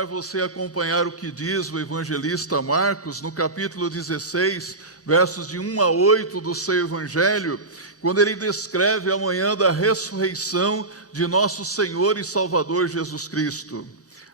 convidar você a acompanhar o que diz o evangelista Marcos, no capítulo 16, versos de 1 a 8 do seu evangelho, quando ele descreve a manhã da ressurreição de nosso Senhor e Salvador Jesus Cristo.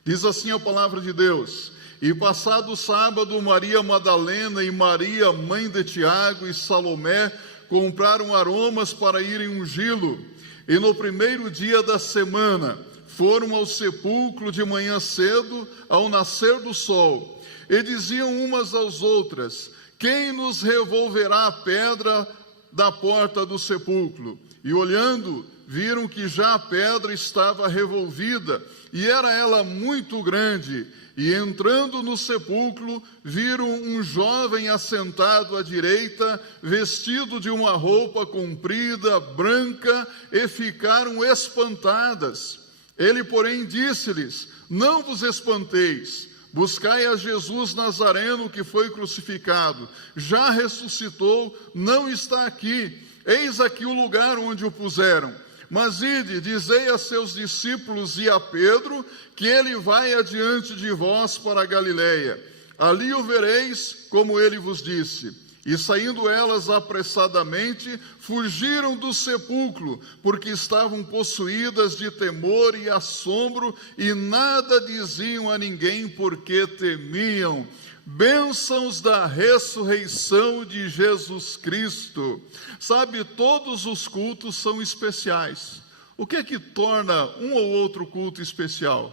Diz assim a palavra de Deus: E passado o sábado, Maria Madalena e Maria, mãe de Tiago e Salomé, compraram aromas para irem ungí-lo. E no primeiro dia da semana, foram ao sepulcro de manhã cedo, ao nascer do sol, e diziam umas às outras: Quem nos revolverá a pedra da porta do sepulcro? E olhando, viram que já a pedra estava revolvida, e era ela muito grande. E entrando no sepulcro, viram um jovem assentado à direita, vestido de uma roupa comprida, branca, e ficaram espantadas. Ele, porém, disse-lhes: Não vos espanteis, buscai a Jesus Nazareno, que foi crucificado. Já ressuscitou, não está aqui. Eis aqui o lugar onde o puseram. Mas ide, dizei a seus discípulos e a Pedro, que ele vai adiante de vós para a Galileia. Ali o vereis, como ele vos disse. E saindo elas apressadamente, fugiram do sepulcro, porque estavam possuídas de temor e assombro, e nada diziam a ninguém, porque temiam. Bênçãos da ressurreição de Jesus Cristo. Sabe, todos os cultos são especiais. O que é que torna um ou outro culto especial?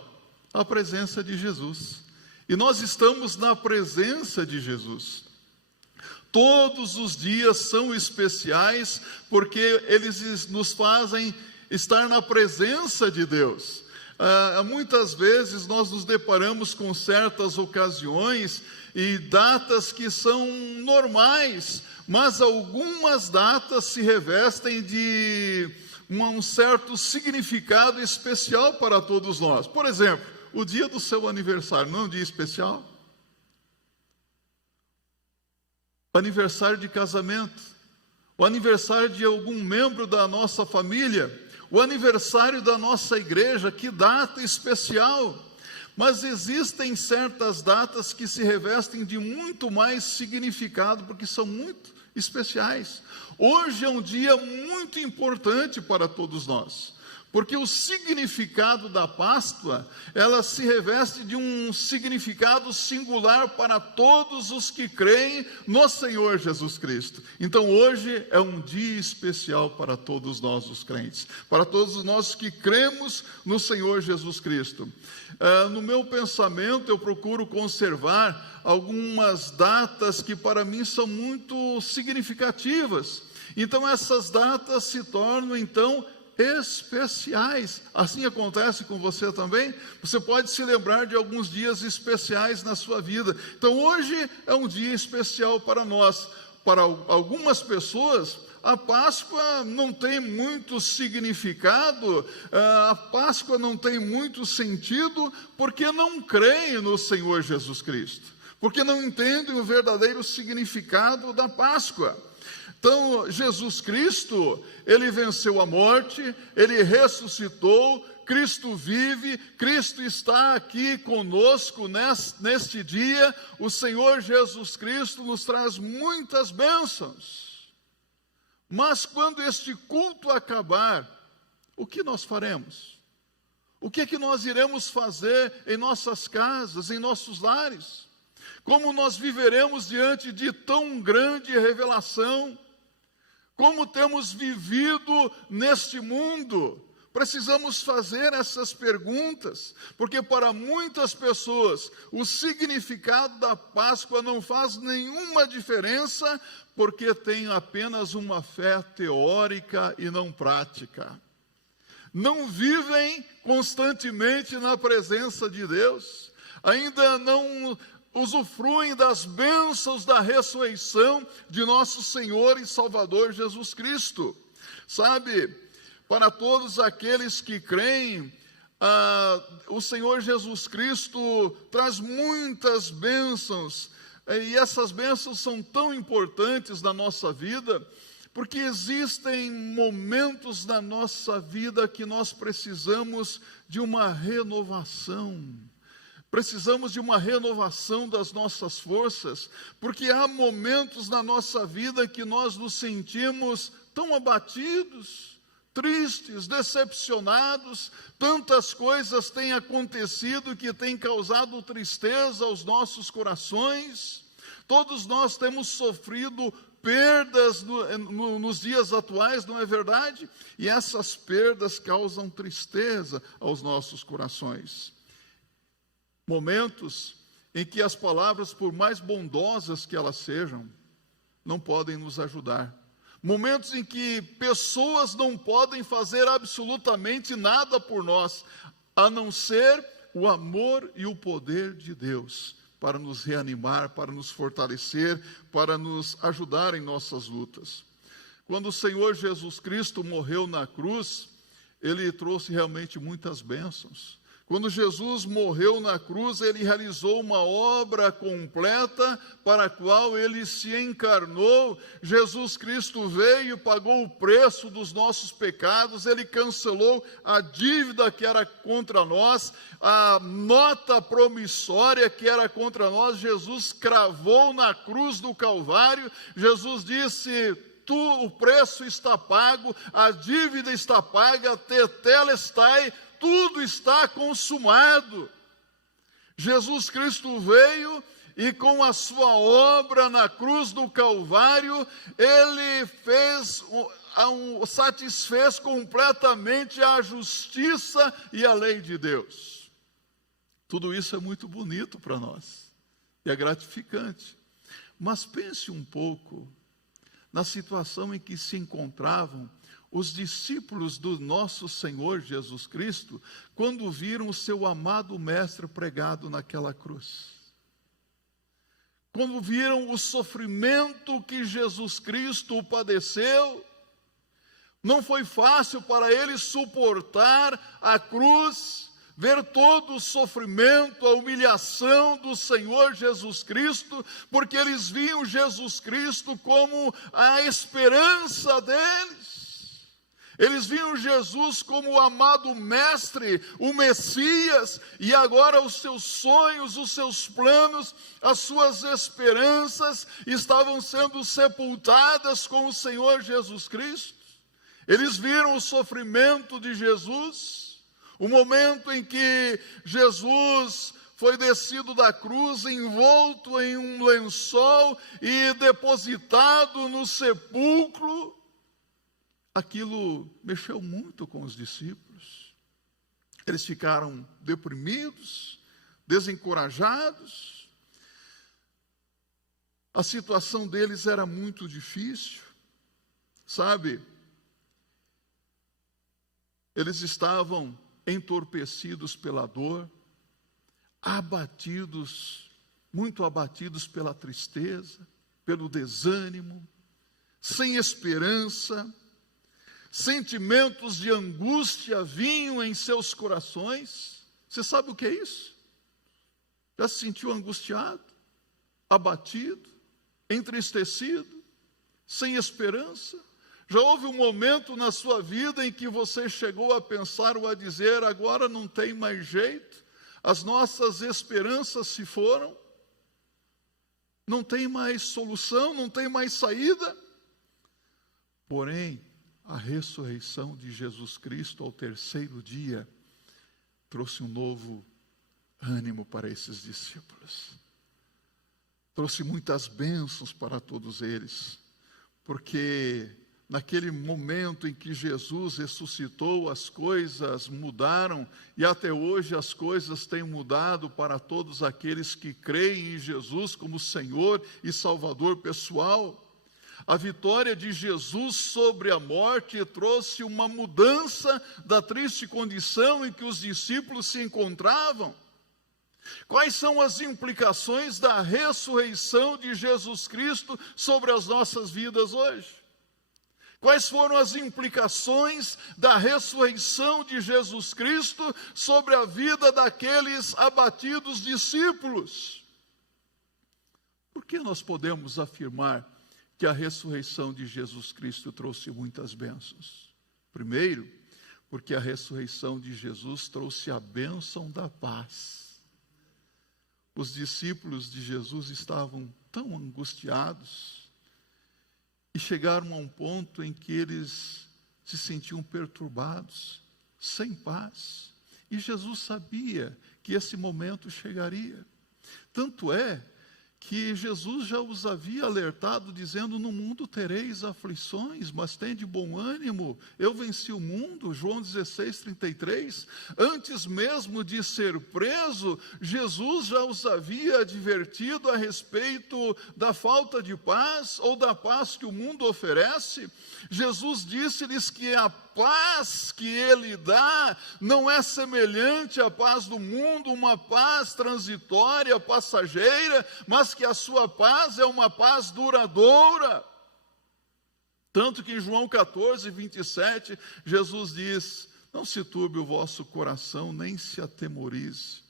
A presença de Jesus. E nós estamos na presença de Jesus. Todos os dias são especiais porque eles nos fazem estar na presença de Deus. Muitas vezes nós nos deparamos com certas ocasiões e datas que são normais, mas algumas datas se revestem de um certo significado especial para todos nós. Por exemplo, o dia do seu aniversário não é um dia especial? O aniversário de casamento, o aniversário de algum membro da nossa família, o aniversário da nossa igreja, que data especial. Mas existem certas datas que se revestem de muito mais significado, porque são muito especiais. Hoje é um dia muito importante para todos nós, porque o significado da Páscoa, ela se reveste de um significado singular para todos os que creem no Senhor Jesus Cristo. Então hoje é um dia especial para todos nós os crentes, para todos nós que cremos no Senhor Jesus Cristo. No meu pensamento eu procuro conservar algumas datas que para mim são muito significativas. Então essas datas se tornam então especiais. Assim acontece com você também? Você pode se lembrar de alguns dias especiais na sua vida. Então hoje é um dia especial para nós. Para algumas pessoas, a Páscoa não tem muito significado, a Páscoa não tem muito sentido, porque não creem no Senhor Jesus Cristo, porque não entendem o verdadeiro significado da Páscoa. Então, Jesus Cristo, ele venceu a morte, ele ressuscitou, Cristo vive, Cristo está aqui conosco neste dia. O Senhor Jesus Cristo nos traz muitas bênçãos. Mas quando este culto acabar, o que nós faremos? O que é que nós iremos fazer em nossas casas, em nossos lares? Como nós viveremos diante de tão grande revelação? Como temos vivido neste mundo? Precisamos fazer essas perguntas, porque para muitas pessoas o significado da Páscoa não faz nenhuma diferença, porque tem apenas uma fé teórica e não prática. Não vivem constantemente na presença de Deus, ainda não usufruem das bênçãos da ressurreição de nosso Senhor e Salvador Jesus Cristo. Sabe, para todos aqueles que creem, o Senhor Jesus Cristo traz muitas bênçãos, e essas bênçãos são tão importantes na nossa vida, porque existem momentos na nossa vida que nós precisamos de uma renovação. Precisamos de uma renovação das nossas forças, porque há momentos na nossa vida que nós nos sentimos tão abatidos, tristes, decepcionados, tantas coisas têm acontecido que têm causado tristeza aos nossos corações. Todos nós temos sofrido perdas nos dias atuais, não é verdade? E essas perdas causam tristeza aos nossos corações. Momentos em que as palavras, por mais bondosas que elas sejam, não podem nos ajudar. Momentos em que pessoas não podem fazer absolutamente nada por nós, a não ser o amor e o poder de Deus, para nos reanimar, para nos fortalecer, para nos ajudar em nossas lutas. Quando o Senhor Jesus Cristo morreu na cruz, Ele trouxe realmente muitas bênçãos. Quando Jesus morreu na cruz, Ele realizou uma obra completa para a qual Ele se encarnou. Jesus Cristo veio, pagou o preço dos nossos pecados, Ele cancelou a dívida que era contra nós, a nota promissória que era contra nós, Jesus cravou na cruz do Calvário. Jesus disse: o preço está pago, a dívida está paga, tetelestai, tudo está consumado. Jesus Cristo veio e com a sua obra na cruz do Calvário, Ele satisfez completamente a justiça e a lei de Deus. Tudo isso é muito bonito para nós e é gratificante. Mas pense um pouco na situação em que se encontravam os discípulos do nosso Senhor Jesus Cristo, quando viram o seu amado Mestre pregado naquela cruz. Quando viram o sofrimento que Jesus Cristo padeceu, não foi fácil para eles suportar a cruz, ver todo o sofrimento, a humilhação do Senhor Jesus Cristo, porque eles viam Jesus Cristo como a esperança deles. Eles viam Jesus como o amado Mestre, o Messias, e agora os seus sonhos, os seus planos, as suas esperanças estavam sendo sepultadas com o Senhor Jesus Cristo. Eles viram o sofrimento de Jesus, o momento em que Jesus foi descido da cruz, envolto em um lençol e depositado no sepulcro. Aquilo mexeu muito com os discípulos. Eles ficaram deprimidos, desencorajados. A situação deles era muito difícil, sabe? Eles estavam entorpecidos pela dor, abatidos, muito abatidos pela tristeza, pelo desânimo, sem esperança. Sentimentos de angústia vinham em seus corações. Você sabe o que é isso? Já se sentiu angustiado, abatido, entristecido, sem esperança? Já houve um momento na sua vida em que você chegou a pensar ou a dizer: agora não tem mais jeito, as nossas esperanças se foram, não tem mais solução, não tem mais saída? Porém, a ressurreição de Jesus Cristo ao terceiro dia trouxe um novo ânimo para esses discípulos. Trouxe muitas bênçãos para todos eles, porque naquele momento em que Jesus ressuscitou, as coisas mudaram, e até hoje as coisas têm mudado para todos aqueles que creem em Jesus como Senhor e Salvador pessoal. A vitória de Jesus sobre a morte trouxe uma mudança da triste condição em que os discípulos se encontravam. Quais são as implicações da ressurreição de Jesus Cristo sobre as nossas vidas hoje? Quais foram as implicações da ressurreição de Jesus Cristo sobre a vida daqueles abatidos discípulos? Por que nós podemos afirmar que a ressurreição de Jesus Cristo trouxe muitas bênçãos? Primeiro, porque a ressurreição de Jesus trouxe a bênção da paz. os discípulos de Jesus estavam tão angustiados e chegaram a um ponto em que eles se sentiam perturbados, sem paz. E Jesus sabia que esse momento chegaria. Tanto é que Jesus já os havia alertado, dizendo: no mundo tereis aflições, mas tende bom ânimo, eu venci o mundo. João 16:33. Antes mesmo de ser preso, Jesus já os havia advertido a respeito da falta de paz, ou da paz que o mundo oferece. Jesus disse-lhes que a paz que ele dá não é semelhante à paz do mundo, uma paz transitória, passageira, mas que a sua paz é uma paz duradoura. Tanto que em João 14:27, Jesus diz: não se turbe o vosso coração, nem se atemorize.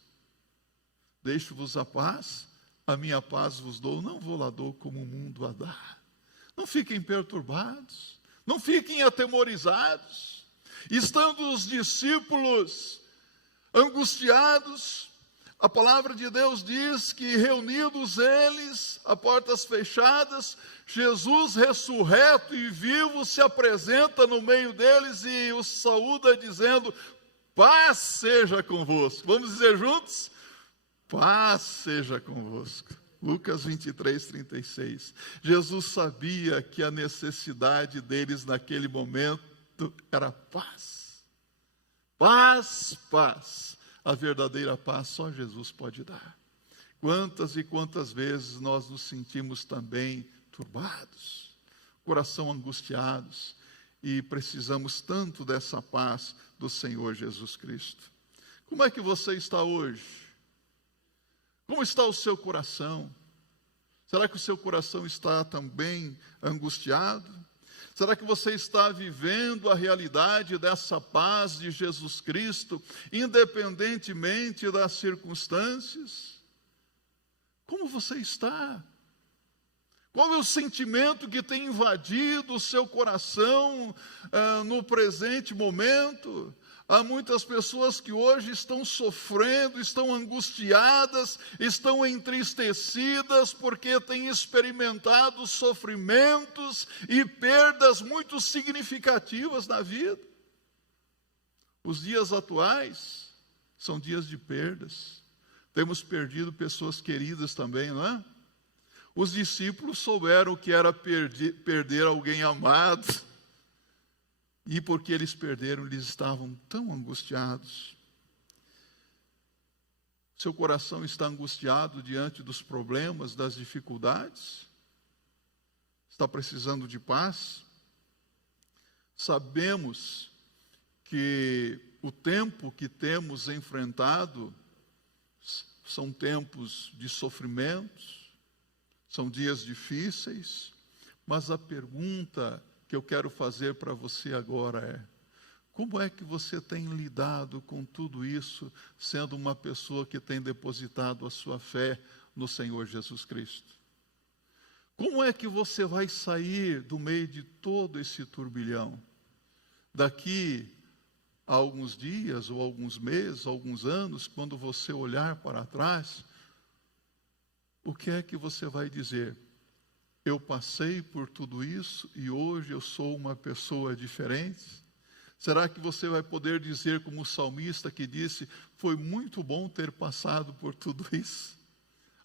Deixo-vos a paz, a minha paz vos dou, não vou lá dou como o mundo a dá. Não fiquem perturbados, não fiquem atemorizados. Estando os discípulos angustiados, a palavra de Deus diz que, reunidos eles, a portas fechadas, Jesus ressurreto e vivo se apresenta no meio deles e os saúda dizendo: paz seja convosco. Vamos dizer juntos? Paz seja convosco. Lucas 23:36. Jesus sabia que a necessidade deles naquele momento era paz. Paz, paz. A verdadeira paz só Jesus pode dar. Quantas e quantas vezes nós nos sentimos também turbados, coração angustiados, e precisamos tanto dessa paz do Senhor Jesus Cristo. Como é que você está hoje? Como está o seu coração? Será que o seu coração está também angustiado? Será que você está vivendo a realidade dessa paz de Jesus Cristo, independentemente das circunstâncias? Como você está? Qual é o sentimento que tem invadido o seu coração no presente momento? Há muitas pessoas que hoje estão sofrendo, estão angustiadas, estão entristecidas porque têm experimentado sofrimentos e perdas muito significativas na vida. Os dias atuais são dias de perdas. Temos perdido pessoas queridas também, não é? Os discípulos souberam o que era perder alguém amado. E porque eles perderam, eles estavam tão angustiados. Seu coração está angustiado diante dos problemas, das dificuldades? Está precisando de paz? Sabemos que o tempo que temos enfrentado são tempos de sofrimentos, são dias difíceis, mas a pergunta que eu quero fazer para você agora é: como é que você tem lidado com tudo isso, sendo uma pessoa que tem depositado a sua fé no Senhor Jesus Cristo? Como é que você vai sair do meio de todo esse turbilhão? Daqui a alguns dias, ou alguns meses, alguns anos, quando você olhar para trás, o que é que você vai dizer? Eu passei por tudo isso e hoje eu sou uma pessoa diferente? Será que você vai poder dizer como o salmista que disse: foi muito bom ter passado por tudo isso?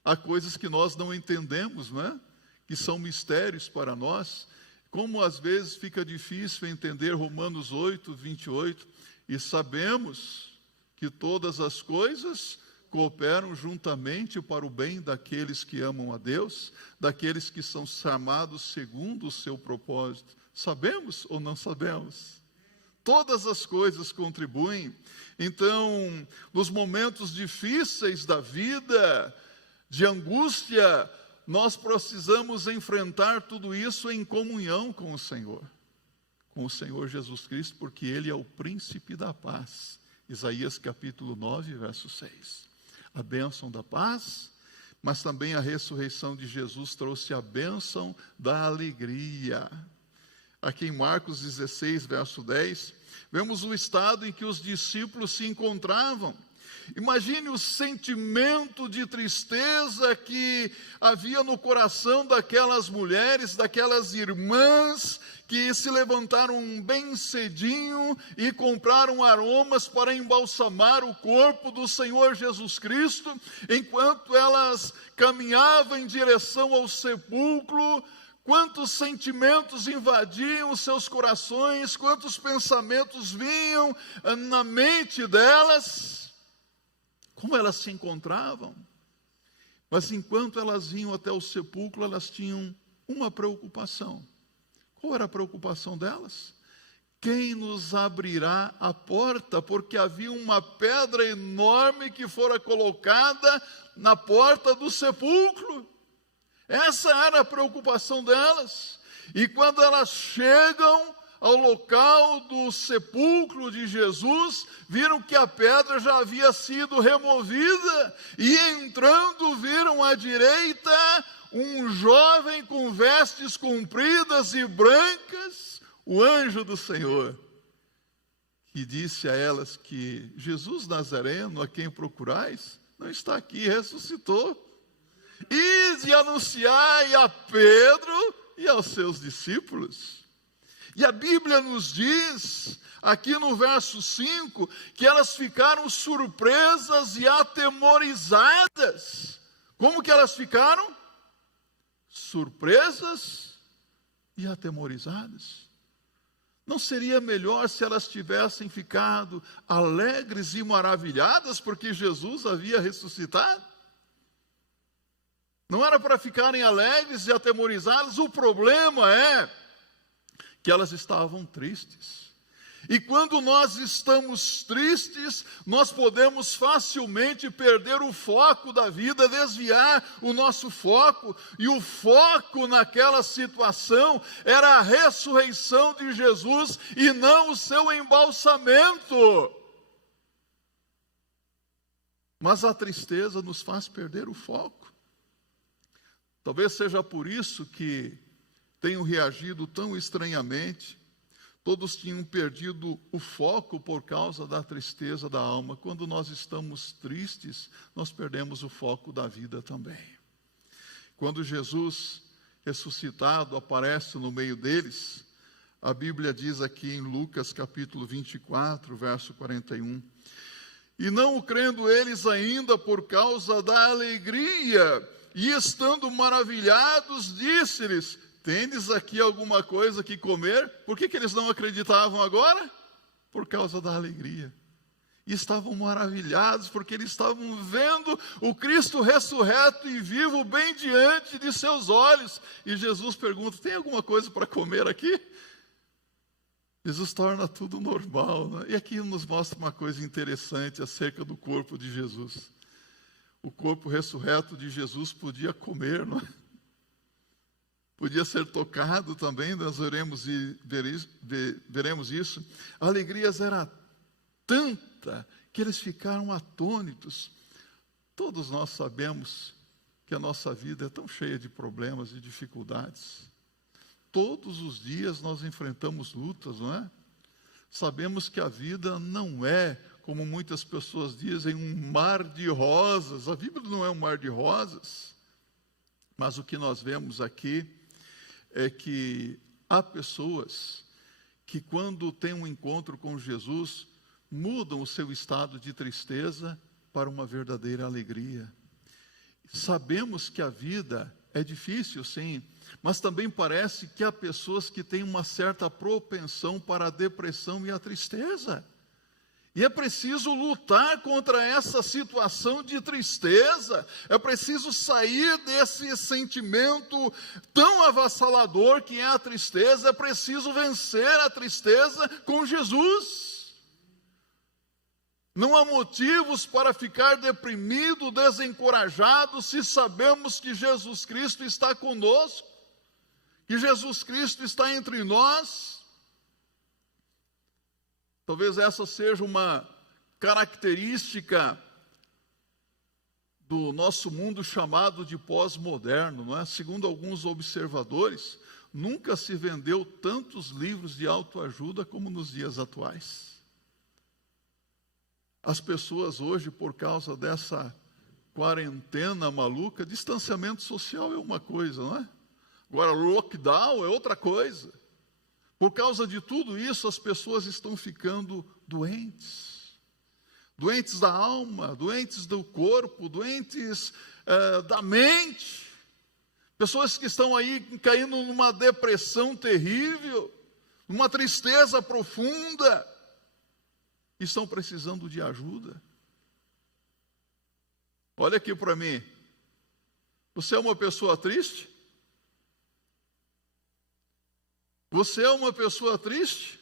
Há coisas que nós não entendemos, não é? Que são mistérios para nós. Como às vezes fica difícil entender Romanos 8:28, e sabemos que todas as coisas cooperam juntamente para o bem daqueles que amam a Deus, daqueles que são chamados segundo o seu propósito. Sabemos ou não sabemos? Todas as coisas contribuem. Então, nos momentos difíceis da vida, de angústia, nós precisamos enfrentar tudo isso em comunhão com o Senhor Jesus Cristo, porque Ele é o príncipe da paz. Isaías capítulo 9, verso 6. A bênção da paz, mas também a ressurreição de Jesus trouxe a bênção da alegria. Aqui em Marcos 16, verso 10, vemos o estado em que os discípulos se encontravam. Imagine o sentimento de tristeza que havia no coração daquelas mulheres, daquelas irmãs que se levantaram bem cedinho e compraram aromas para embalsamar o corpo do Senhor Jesus Cristo, enquanto elas caminhavam em direção ao sepulcro. Quantos sentimentos invadiam os seus corações, quantos pensamentos vinham na mente delas. Como elas se encontravam. Mas enquanto elas vinham até o sepulcro, elas tinham uma preocupação. Qual era a preocupação delas? Quem nos abrirá a porta? Porque havia uma pedra enorme que fora colocada na porta do sepulcro. Essa era a preocupação delas. E quando elas chegam ao local do sepulcro de Jesus, viram que a pedra já havia sido removida, e entrando viram à direita um jovem com vestes compridas e brancas, o anjo do Senhor, que disse a elas que Jesus Nazareno, a quem procurais, não está aqui, ressuscitou. Ide anunciai a Pedro e aos seus discípulos. E a Bíblia nos diz, aqui no verso 5, que elas ficaram surpresas e atemorizadas. Como que elas ficaram? Surpresas e atemorizadas. Não seria melhor se elas tivessem ficado alegres e maravilhadas porque Jesus havia ressuscitado? Não era para ficarem alegres e atemorizadas. O problema é que elas estavam tristes. E quando nós estamos tristes, nós podemos facilmente perder o foco da vida, desviar o nosso foco. E o foco naquela situação era a ressurreição de Jesus e não o seu embalsamento. Mas a tristeza nos faz perder o foco. Talvez seja por isso que tenham reagido tão estranhamente. Todos tinham perdido o foco por causa da tristeza da alma. Quando nós estamos tristes, nós perdemos o foco da vida também. Quando Jesus ressuscitado aparece no meio deles, a Bíblia diz aqui em Lucas capítulo 24, verso 41, e não o crendo eles ainda por causa da alegria, e estando maravilhados, disse-lhes, tendes aqui alguma coisa que comer? Por que eles não acreditavam agora? Por causa da alegria. E estavam maravilhados, porque eles estavam vendo o Cristo ressurreto e vivo bem diante de seus olhos. E Jesus pergunta, tem alguma coisa para comer aqui? Jesus torna tudo normal, né? E aqui nos mostra uma coisa interessante acerca do corpo de Jesus. O corpo ressurreto de Jesus podia comer, não é? Podia ser tocado também, nós veremos isso. A alegria era tanta que eles ficaram atônitos. Todos nós sabemos que a nossa vida é tão cheia de problemas e dificuldades. Todos os dias nós enfrentamos lutas, não é? Sabemos que a vida não é, como muitas pessoas dizem, um mar de rosas. A Bíblia não é um mar de rosas. Mas o que nós vemos aqui é que há pessoas que quando têm um encontro com Jesus, mudam o seu estado de tristeza para uma verdadeira alegria. Sabemos que a vida é difícil, sim, mas também parece que há pessoas que têm uma certa propensão para a depressão e a tristeza. E é preciso lutar contra essa situação de tristeza. É preciso sair desse sentimento tão avassalador que é a tristeza. É preciso vencer a tristeza com Jesus. Não há motivos para ficar deprimido, desencorajado, se sabemos que Jesus Cristo está conosco, que Jesus Cristo está entre nós. Talvez essa seja uma característica do nosso mundo chamado de pós-moderno, não é? Segundo alguns observadores, nunca se vendeu tantos livros de autoajuda como nos dias atuais. As pessoas hoje, por causa dessa quarentena maluca, distanciamento social é uma coisa, não é? Agora, lockdown é outra coisa. Por causa de tudo isso, as pessoas estão ficando doentes. Doentes da alma, doentes do corpo, doentes da mente. Pessoas que estão aí caindo numa depressão terrível, numa tristeza profunda, estão precisando de ajuda. Olha aqui para mim. Você é uma pessoa triste? Você é uma pessoa triste?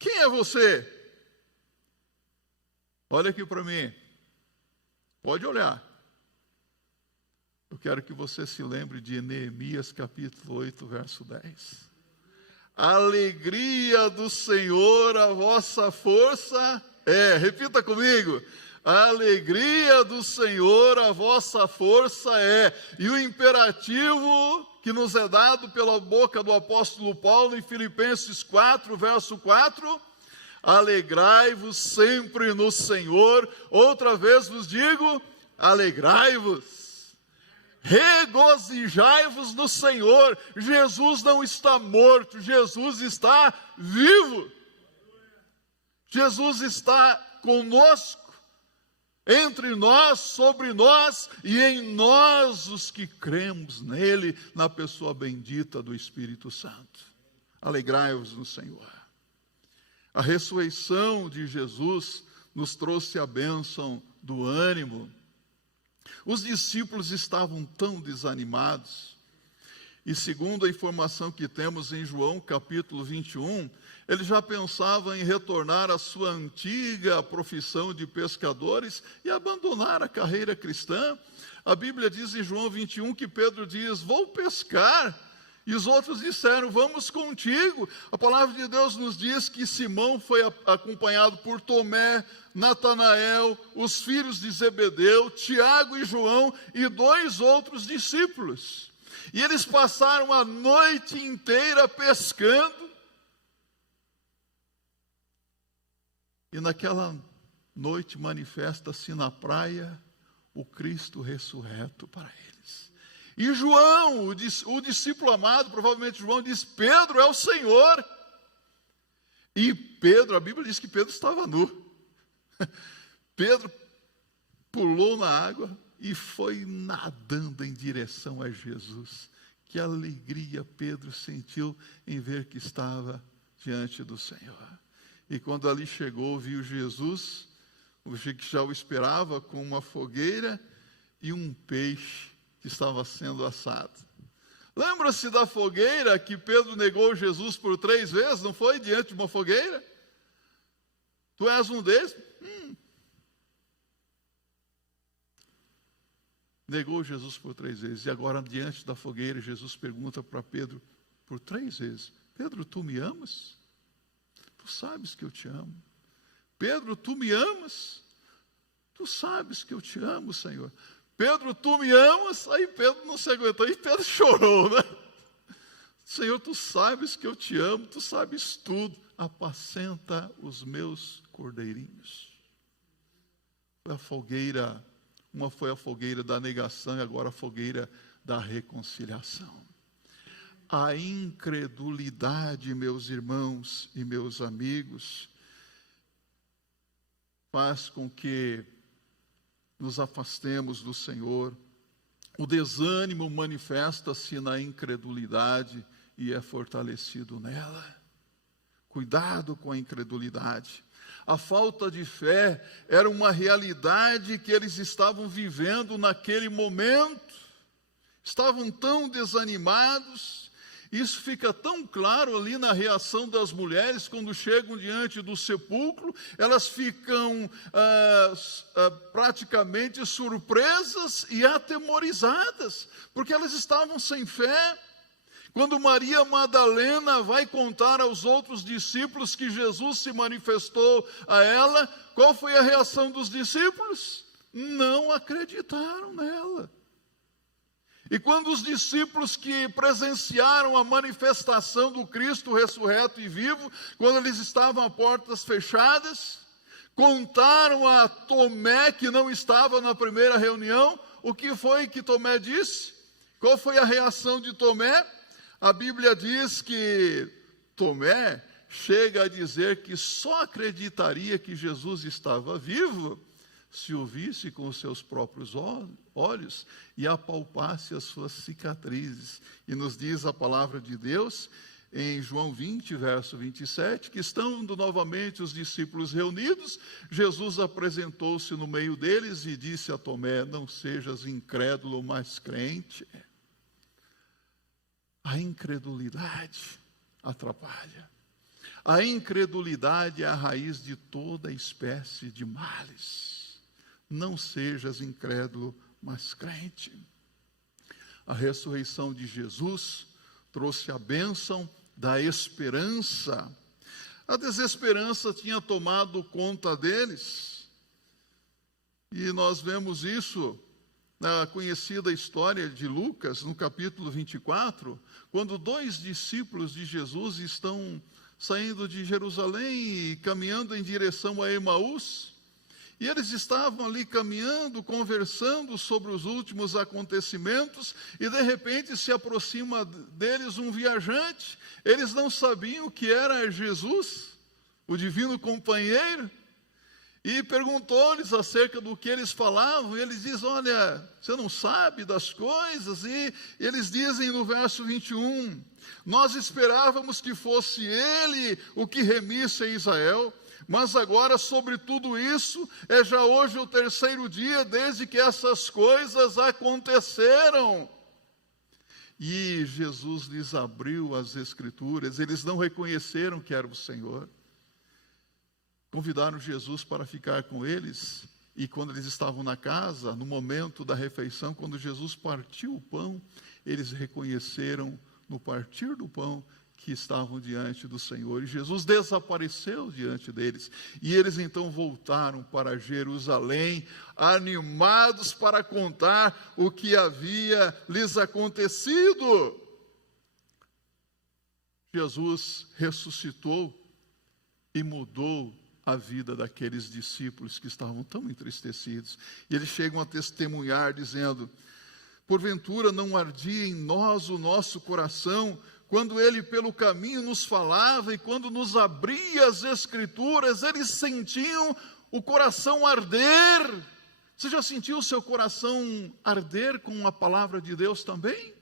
Quem é você? Olha aqui para mim. Pode olhar. Eu quero que você se lembre de Neemias capítulo 8, verso 10. A alegria do Senhor, a vossa força é. Repita comigo. A alegria do Senhor, a vossa força é. E o imperativo que nos é dado pela boca do apóstolo Paulo em Filipenses 4, verso 4. Alegrai-vos sempre no Senhor. Outra vez vos digo, alegrai-vos. Regozijai-vos no Senhor. Jesus não está morto, Jesus está vivo. Jesus está conosco, entre nós, sobre nós e em nós os que cremos nele, na pessoa bendita do Espírito Santo. Alegrai-vos no Senhor. A ressurreição de Jesus nos trouxe a bênção do ânimo. Os discípulos estavam tão desanimados, e segundo a informação que temos em João capítulo 21, eles já pensavam em retornar à sua antiga profissão de pescadores e abandonar a carreira cristã. A Bíblia diz em João 21 que Pedro diz, vou pescar, e os outros disseram, vamos contigo. A palavra de Deus nos diz que Simão foi acompanhado por Tomé, Natanael, os filhos de Zebedeu, Tiago e João e 2 outros discípulos. E eles passaram a noite inteira pescando. E naquela noite manifesta-se na praia o Cristo ressurreto para eles. E João, o discípulo amado, provavelmente João, diz, Pedro é o Senhor. E Pedro, a Bíblia diz que Pedro estava nu. Pedro pulou na água e foi nadando em direção a Jesus. Que alegria Pedro sentiu em ver que estava diante do Senhor. E quando ali chegou, viu Jesus, que já o esperava com uma fogueira e um peixe que estava sendo assado. Lembra-se da fogueira que Pedro negou Jesus por 3 vezes, não foi? Diante de uma fogueira? Tu és um deles? Negou Jesus por 3 vezes. E agora, diante da fogueira, Jesus pergunta para Pedro por 3 vezes, Pedro, tu me amas? Tu sabes que eu te amo. Pedro, tu me amas? Tu sabes que eu te amo, Senhor. Pedro, tu me amas? Aí Pedro não se aguentou e Pedro chorou, né? Senhor, tu sabes que eu te amo, tu sabes tudo. Apacenta os meus cordeirinhos. Foi a fogueira, uma foi a fogueira da negação e agora a fogueira da reconciliação. A incredulidade, meus irmãos e meus amigos, faz com que nos afastemos do Senhor. O desânimo manifesta-se na incredulidade e é fortalecido nela. Cuidado com a incredulidade. A falta de fé era uma realidade que eles estavam vivendo naquele momento. Estavam tão desanimados. Isso fica tão claro ali na reação das mulheres quando chegam diante do sepulcro. Elas ficam praticamente surpresas e atemorizadas, porque elas estavam sem fé. Quando Maria Madalena vai contar aos outros discípulos que Jesus se manifestou a ela, qual foi a reação dos discípulos? Não acreditaram nela. E quando os discípulos que presenciaram a manifestação do Cristo ressurreto e vivo, quando eles estavam a portas fechadas, Contaram a Tomé, que não estava na primeira reunião, o que foi que Tomé disse? Qual foi a reação de Tomé? A Bíblia diz que Tomé chega a dizer que só acreditaria que Jesus estava vivo se o visse com os seus próprios olhos e apalpasse as suas cicatrizes. E nos diz a palavra de Deus, em João 20, verso 27, que estando novamente os discípulos reunidos, Jesus apresentou-se no meio deles e disse a Tomé: não sejas incrédulo, mas crente. A incredulidade atrapalha. A incredulidade é a raiz de toda espécie de males. Não sejas incrédulo, mas crente. A ressurreição de Jesus trouxe a bênção da esperança. A desesperança tinha tomado conta deles. E nós vemos isso na conhecida história de Lucas, no capítulo 24, quando 2 discípulos de Jesus estão saindo de Jerusalém e caminhando em direção a Emaús. E eles estavam ali caminhando, conversando sobre os últimos acontecimentos, e de repente se aproxima deles um viajante. Eles não sabiam que era Jesus, o divino companheiro, e perguntou-lhes acerca do que eles falavam, e eles dizem: olha, você não sabe das coisas? E eles dizem no verso 21, nós esperávamos que fosse ele o que remisse a Israel, mas agora sobre tudo isso, é já hoje o 3º dia desde que essas coisas aconteceram. E Jesus lhes abriu as Escrituras, eles não reconheceram que era o Senhor. Convidaram Jesus para ficar com eles, e quando eles estavam na casa, no momento da refeição, quando Jesus partiu o pão, eles reconheceram no partir do pão que estavam diante do Senhor, e Jesus desapareceu diante deles, e eles então voltaram para Jerusalém, animados para contar o que havia lhes acontecido. Jesus ressuscitou e mudou a vida daqueles discípulos que estavam tão entristecidos, e eles chegam a testemunhar dizendo: porventura não ardia em nós o nosso coração, quando ele pelo caminho nos falava, e quando nos abria as Escrituras, eles sentiam o coração arder. Você já sentiu o seu coração arder com a palavra de Deus também?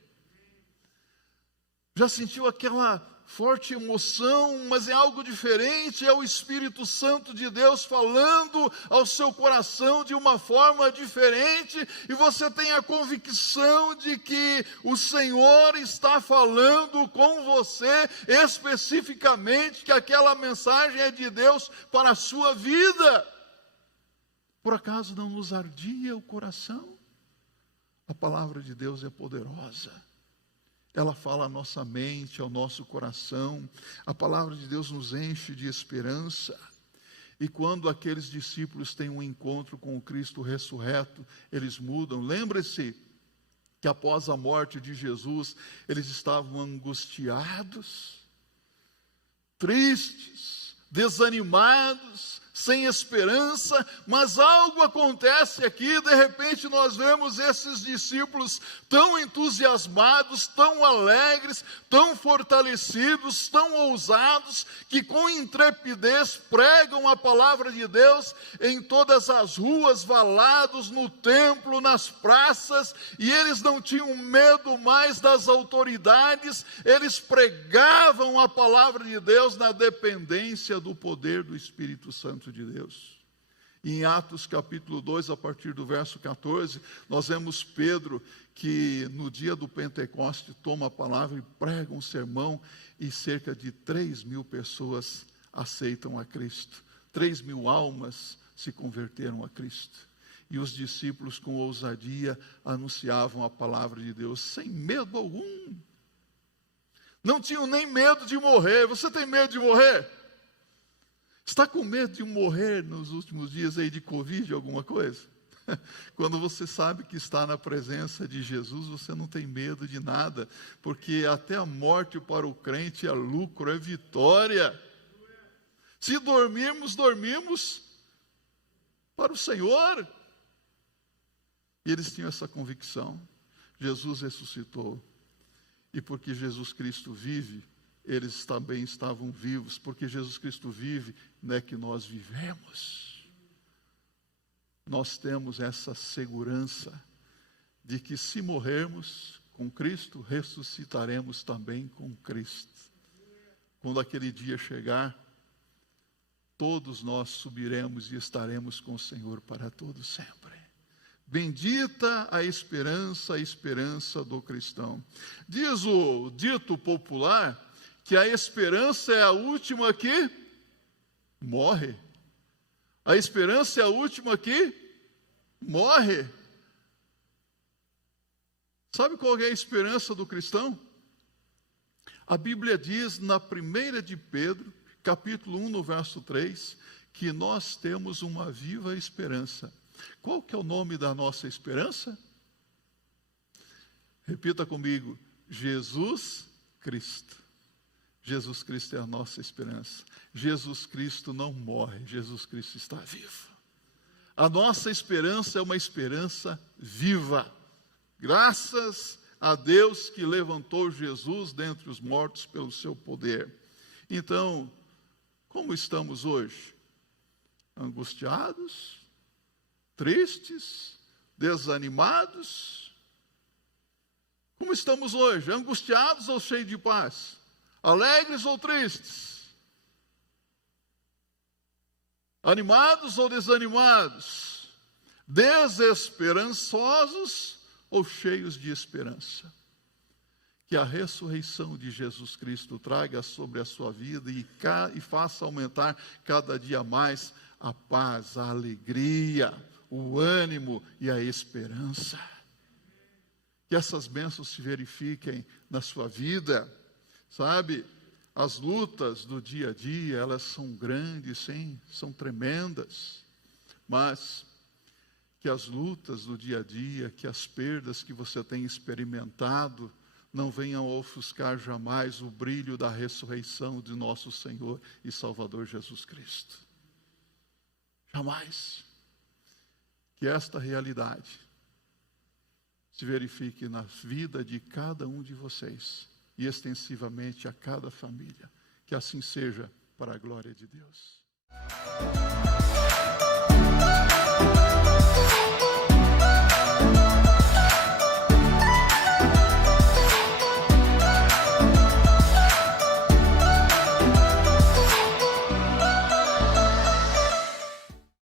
Já sentiu aquela forte emoção, mas é algo diferente, é o Espírito Santo de Deus falando ao seu coração de uma forma diferente, e você tem a convicção de que o Senhor está falando com você especificamente, que aquela mensagem é de Deus para a sua vida. Por acaso não nos ardia o coração? A palavra de Deus é poderosa. Ela fala à nossa mente, ao nosso coração. A palavra de Deus nos enche de esperança. E quando aqueles discípulos têm um encontro com o Cristo ressurreto, eles mudam. Lembre-se que após a morte de Jesus, eles estavam angustiados, tristes, desanimados, sem esperança, mas algo acontece aqui. De repente nós vemos esses discípulos tão entusiasmados, tão alegres, tão fortalecidos, tão ousados, que com intrepidez pregam a palavra de Deus em todas as ruas, valados, no templo, nas praças, e eles não tinham medo mais das autoridades, eles pregavam a palavra de Deus na dependência do poder do Espírito Santo de Deus. Em Atos capítulo 2, a partir do verso 14, nós vemos Pedro, que no dia do Pentecoste toma a palavra e prega um sermão, e cerca de 3.000 pessoas aceitam a Cristo. 3.000 almas se converteram a Cristo. E os discípulos com ousadia anunciavam a palavra de Deus sem medo algum. Não tinham nem medo de morrer. Você tem medo de morrer? Está com medo de morrer nos últimos dias aí de Covid, alguma coisa? Quando você sabe que está na presença de Jesus, você não tem medo de nada, porque até a morte para o crente é lucro, é vitória. Se dormirmos, dormimos para o Senhor. E eles tinham essa convicção. Jesus ressuscitou. E porque Jesus Cristo vive, eles também estavam vivos. Porque Jesus Cristo vive, não é que nós vivemos. Nós temos essa segurança de que se morrermos com Cristo, ressuscitaremos também com Cristo. Quando aquele dia chegar, todos nós subiremos e estaremos com o Senhor para todo sempre. Bendita a esperança do cristão. Diz o dito popular que a esperança é a última que morre. A esperança é a última que morre. Sabe qual é a esperança do cristão? A Bíblia diz na 1 de Pedro, capítulo 1, no verso 3, que nós temos uma viva esperança. Qual que é o nome da nossa esperança? Repita comigo: Jesus Cristo. Jesus Cristo é a nossa esperança. Jesus Cristo não morre, Jesus Cristo está vivo. A nossa esperança é uma esperança viva. Graças a Deus que levantou Jesus dentre os mortos pelo seu poder. Então, como estamos hoje? Angustiados? Tristes? Desanimados? Como estamos hoje? Angustiados ou cheios de paz? Alegres ou tristes? Animados ou desanimados? Desesperançosos ou cheios de esperança? Que a ressurreição de Jesus Cristo traga sobre a sua vida e faça aumentar cada dia mais a paz, a alegria, o ânimo e a esperança. Que essas bênçãos se verifiquem na sua vida, sabe? As lutas do dia a dia, elas são grandes, sim, são tremendas, mas que as lutas do dia a dia, que as perdas que você tem experimentado, não venham a ofuscar jamais o brilho da ressurreição de nosso Senhor e Salvador Jesus Cristo. Jamais. Que esta realidade se verifique na vida de cada um de vocês e extensivamente a cada família. Que assim seja, para a glória de Deus.